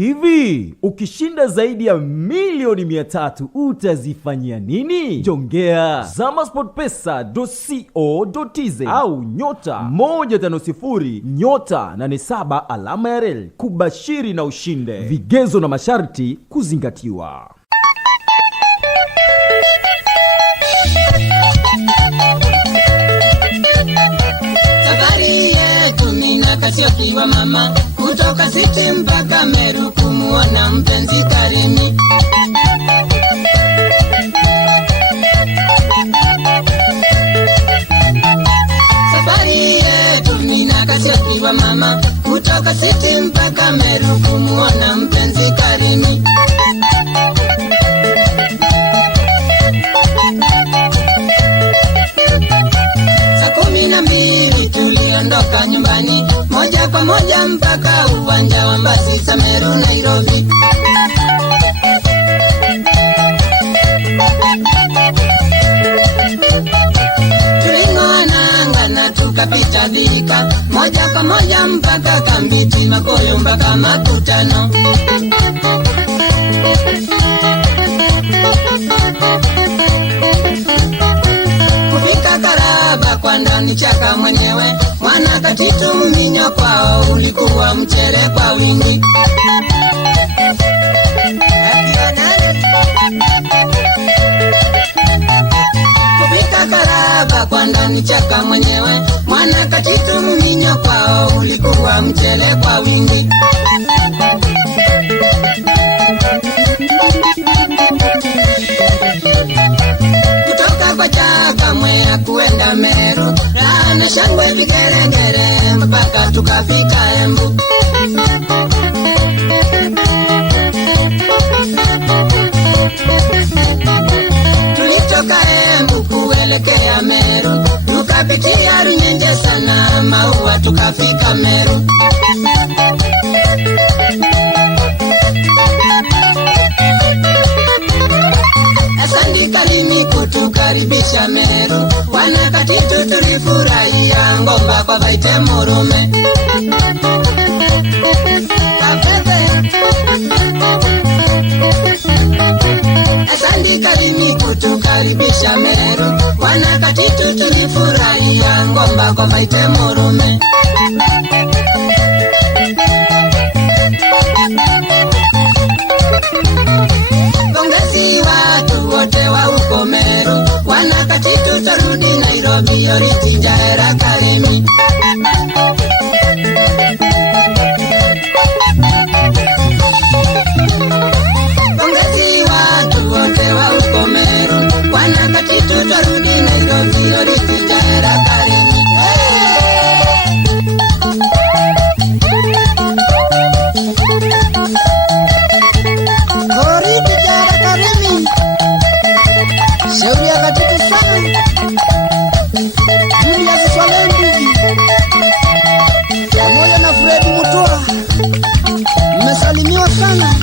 Hivi, ukishinda zaidi ya milioni 300 utazifanyia nini? Jongea zamasportpesa.co.tz au nyota 150 nyota 87 alama ya reli kubashiri na ushinde. Vigezo na masharti kuzingatiwa. Safari yetu mina Kasiokiwa mama, kutoka City mpaka Meru kumuona mpenzi Karimi. Safari yetu mina Kasiokiwa mama, kutoka City mpaka Meru kumuona mpenzi Karimi. Saa 12 tuliondoka nyumbani, moja kwa moja mpaka uwanja wa Mbasisa Meru Nairobi. Tuling'oana na tukapita Thika, moja kwa moja mpaka Kambiti, Makoyo mpaka Makutano. Kufika Karaba kwa ndani chaka mwenyewe, mwana Katitu Muminyo kwao ulikuwa mchere kwa wingi. Kufika Karaba kwa ndani chaka mwenyewe, mwana Katitu Muminyo kwao ulikuwa mchere kwa wingi. Kutoka kwa Chakamwe kuenda Meru, raha na shangwe vigeregere mpaka tukafika Embu. Tulitoka Embu kuelekea Meru, tukapitia Runyenje sana Maua tukafika Meru. Asante Karimi kutukaribisha Meru, wana Katitu tulifurahia ngomba kwa Vaite Murume. Asante Karimi kutukaribisha Meru, wana Katitu tulifurahia ngomba kwa Vaite Murume. Pongezi watu wote wa uko Meru, wana Katitu tarudi Nairobi, Yoriti Jaera Karimi. Pongezi watu wote wa uko Meru, wana Katitu tarudi Nairobi, Yoriti Jaera Karimi. Shauri ya Katitu sana, Julius Swalembi pamoja na Fred Mutua, mmesalimiwa sana.